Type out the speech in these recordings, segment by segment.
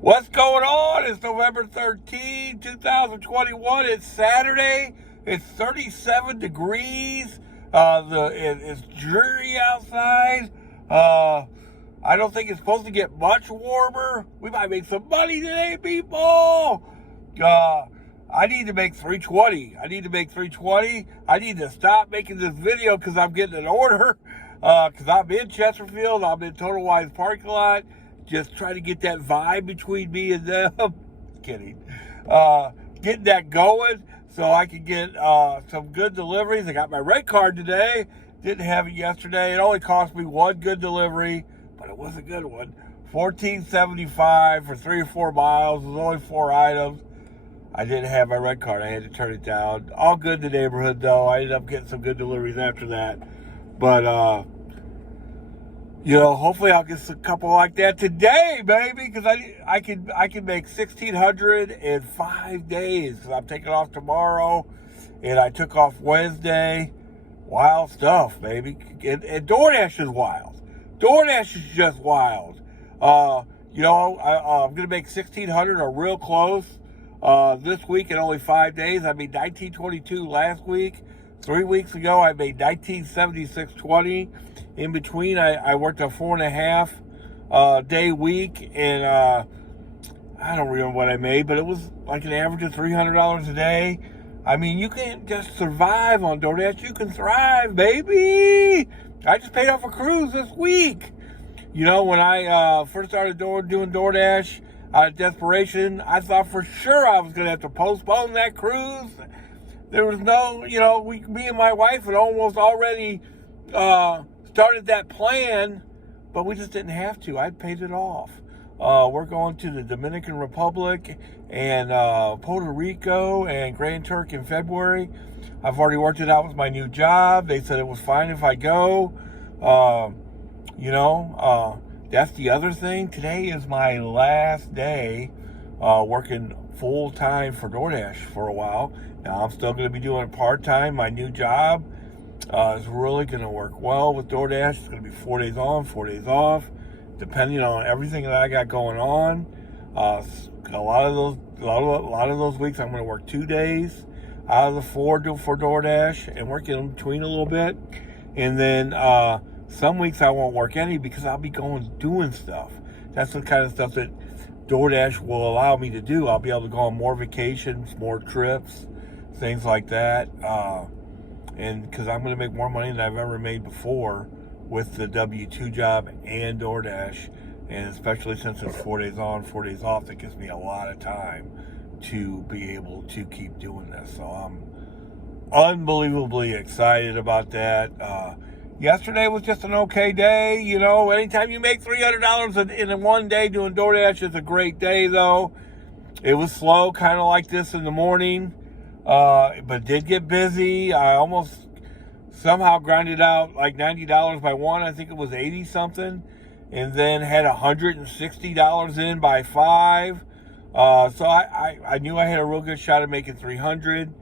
What's going on? It's November 13, 2021. It's Saturday. It's 37 degrees. It's dreary outside. I don't think it's supposed to get much warmer. We might make some money today, people. I need to make 320. I need to stop making this video because I'm getting an order. Because I'm in Chesterfield. I'm in Total Wise parking lot. Just trying to get that vibe between me and them. Kidding. Getting that going so I can get some good deliveries. I got my red card today. Didn't have it yesterday. It only cost me one good delivery, but it was a good one. $14.75 for 3 or 4 miles. It was only 4 items. I didn't have my red card. I had to turn it down. All good in the neighborhood, though. I ended up getting some good deliveries after that. But, hopefully I'll get a couple like that today, baby, because I can make $1,600 in 5 days. Because I'm taking off tomorrow, and I took off Wednesday. Wild stuff, baby. And DoorDash is wild. DoorDash is just wild. I'm gonna make $1,600 or real close this week in only 5 days. I made $1,922 last week. 3 weeks ago, I made $1,976.20. In between, I worked a 4.5 day week, and I don't remember what I made, but it was like an average of $300 a day. I mean, you can't just survive on DoorDash. You can thrive, baby. I just paid off a cruise this week. When I first started doing DoorDash out of desperation, I thought for sure I was going to have to postpone that cruise. There was no, me and my wife had almost already started that plan, but we just didn't have to. I'd paid it off. We're going to the Dominican Republic and Puerto Rico and Grand Turk in February. I've already worked it out with my new job. They said it was fine if I go. That's the other thing. Today is my last day working full-time for DoorDash for a while. Now, I'm still going to be doing it part-time. My new job is really going to work well with DoorDash. It's going to be 4 days on, 4 days off, depending on everything that I got going on. A lot of those weeks, I'm going to work 2 days out of the 4 for DoorDash and work in between a little bit. And then some weeks I won't work any because I'll be doing stuff. That's the kind of stuff that DoorDash will allow me to do. I'll be able to go on more vacations, more trips, things like that. And because I'm going to make more money than I've ever made before with the W-2 job and DoorDash. And especially since it's 4 days on, 4 days off, that gives me a lot of time to be able to keep doing this. So I'm unbelievably excited about that. Yesterday was just an okay day. Anytime you make $300 in one day doing DoorDash is a great day, though. It was slow, kind of like this in the morning, but did get busy. I almost somehow grinded out like $90 by 1. I think it was 80 something, and then had $160 in by 5. So I knew I had a real good shot at making 300.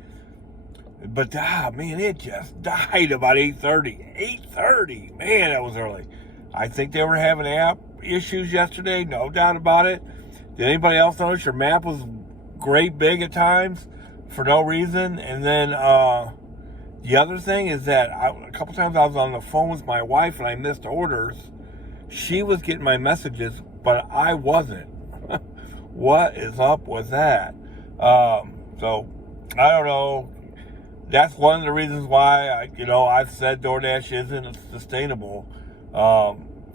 But, man, it just died about 8:30. 8:30. Man, that was early. I think they were having app issues yesterday. No doubt about it. Did anybody else notice your map was great big at times for no reason? And then the other thing is that a couple times I was on the phone with my wife and I missed orders. She was getting my messages, but I wasn't. What is up with that? So, I don't know. That's one of the reasons why I've said DoorDash isn't sustainable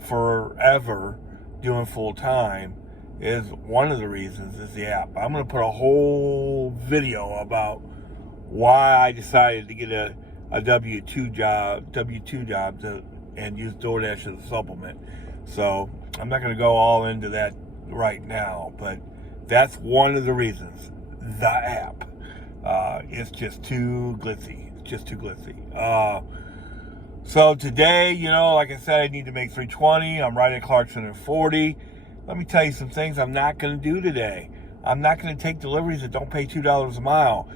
forever doing full time. Is one of the reasons is the app. I'm going to put a whole video about why I decided to get a W-2 job and use DoorDash as a supplement. So I'm not going to go all into that right now, but that's one of the reasons. The app. It's just too glitzy. So today, like I said, I need to make 320. I'm riding Clarkson at 40. Let me tell you some things I'm not going to do today. I'm not going to take deliveries that don't pay $2 a mile.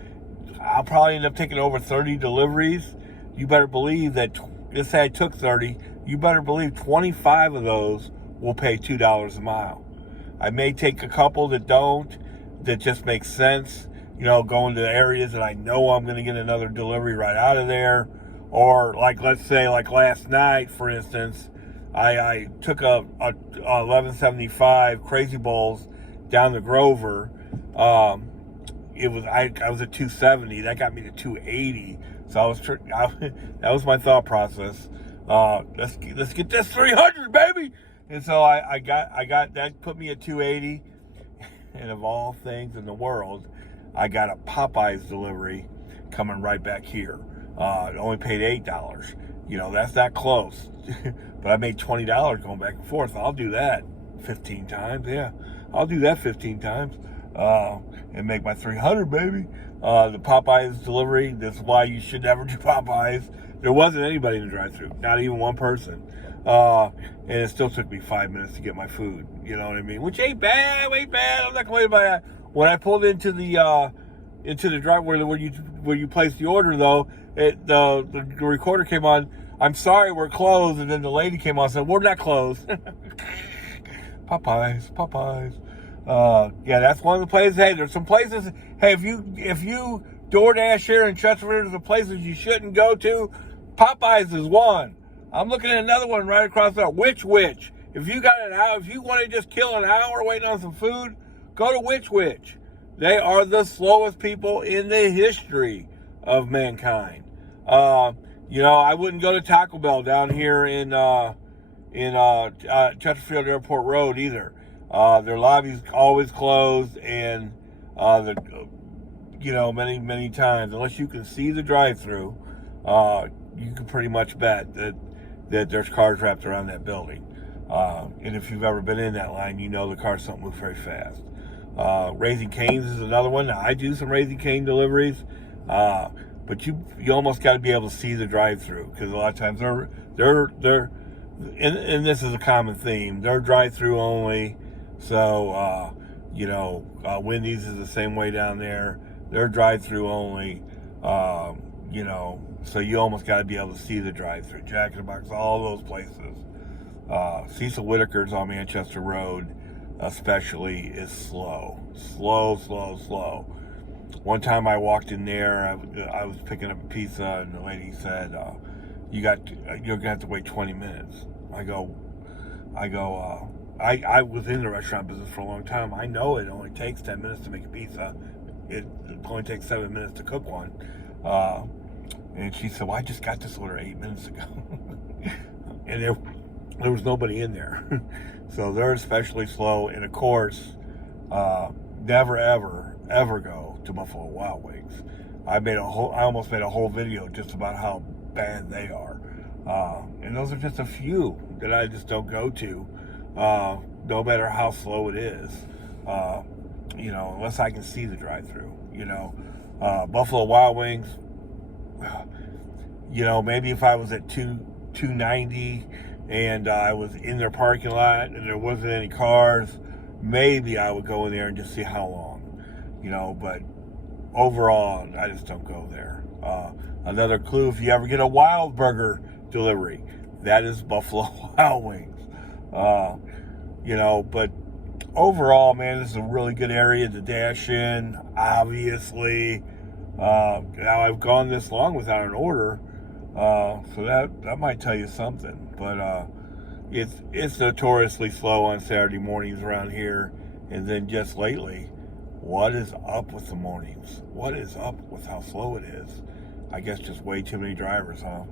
I'll probably end up taking over 30 deliveries. You better believe that, let's say I took 30, you better believe 25 of those will pay $2 a mile. I may take a couple that just make sense. Going to areas that I know I'm going to get another delivery right out of there. Or like, let's say, like last night, for instance, I took a 1175 Crazy Bowls down to Grover. I was at 270. That got me to 280. So that was my thought process. Let's get this 300, baby. And so I got that, put me at 280. And of all things in the world, I got a Popeyes delivery coming right back here. It only paid $8. That's not close. But I made $20 going back and forth. I'll do that 15 times. Yeah, I'll do that 15 times. And make my 300, baby. The Popeyes delivery, that's why you should never do Popeyes. There wasn't anybody in the drive-thru, not even one person. And it still took me 5 minutes to get my food. You know what I mean? Which ain't bad. I'm not complaining about that. When I pulled into the drive where you place the order, though, the recorder came on. I'm sorry, we're closed. And then the lady came on and said, we're not closed. Popeyes. Yeah, that's one of the places. Hey, there's some places. Hey, if you DoorDash here in Chesterfield, there's some places you shouldn't go to. Popeyes is one. I'm looking at another one right across there. Which? If you got an hour, if you want to just kill an hour waiting on some food, go to Which. They are the slowest people in the history of mankind. I wouldn't go to Taco Bell down here in Chesterfield Airport Road either. Their lobby's always closed, and many times, unless you can see the drive-through, you can pretty much bet that there's cars wrapped around that building. And if you've ever been in that line, the cars don't move very fast. Raising Cane's is another one. Now, I do some Raising Cane deliveries, but you almost got to be able to see the drive-through, because a lot of times they're and this is a common theme. They're drive-through only. So, Wendy's is the same way down there. They're drive-through only. So you almost got to be able to see the drive-through. Jack in the Box, all those places. Cecil Whitaker's on Manchester Road, especially, is slow. One time I walked in there, I was picking up a pizza, and the lady said, you're gonna have to wait 20 minutes. I was in the restaurant business for a long time. I know it only takes 10 minutes to make a pizza. It only takes 7 minutes to cook one. And she said, well, I just got this order 8 minutes ago. And there was nobody in there. So they're especially slow. And of course, never, ever go to Buffalo Wild Wings. I almost made a whole video just about how bad they are. And those are just a few that I just don't go to, no matter how slow it is, unless I can see the drive-through. Buffalo Wild Wings, maybe if I was at 290 and I was in their parking lot and there wasn't any cars, maybe I would go in there and just see how long, but overall, I just don't go there. Another clue, if you ever get a Wild Burger delivery, that is Buffalo Wild Wings. But overall, man, this is a really good area to dash in, obviously. Now, I've gone this long without an order, so that might tell you something. But it's notoriously slow on Saturday mornings around here. And then just lately, what is up with the mornings? What is up with how slow it is? I guess just way too many drivers, huh?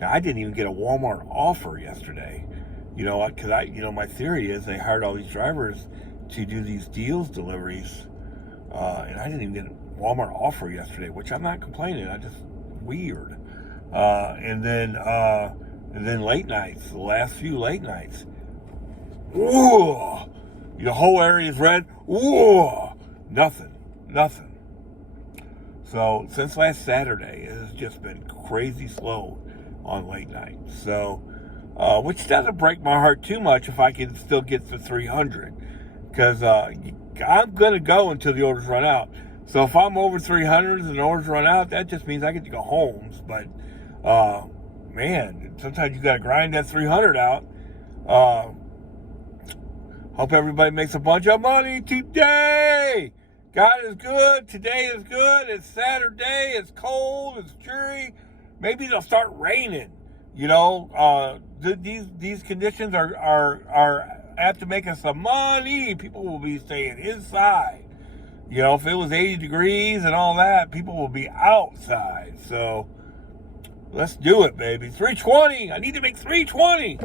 Now, I didn't even get a Walmart offer yesterday. Because my theory is they hired all these drivers to do these deals deliveries, and I didn't even get a Walmart offer yesterday, which I'm not complaining. I just weird. And then late nights, the last few late nights. Ooh, the whole area is red. Ooh, nothing. So since last Saturday, it has just been crazy slow on late night. So, which doesn't break my heart too much if I can still get to 300, because I'm gonna go until the orders run out. So if I'm over 300 and the orders run out, that just means I get to go home. But man, sometimes you got to grind that 300 out. Hope everybody makes a bunch of money today. God is good. Today is good. It's Saturday. It's cold. It's dreary. Maybe it'll start raining. You know, these conditions are apt to make us some money. People will be staying inside. You know, if it was 80 degrees and all that, people will be outside. So let's do it, baby. 320. I need to make 320.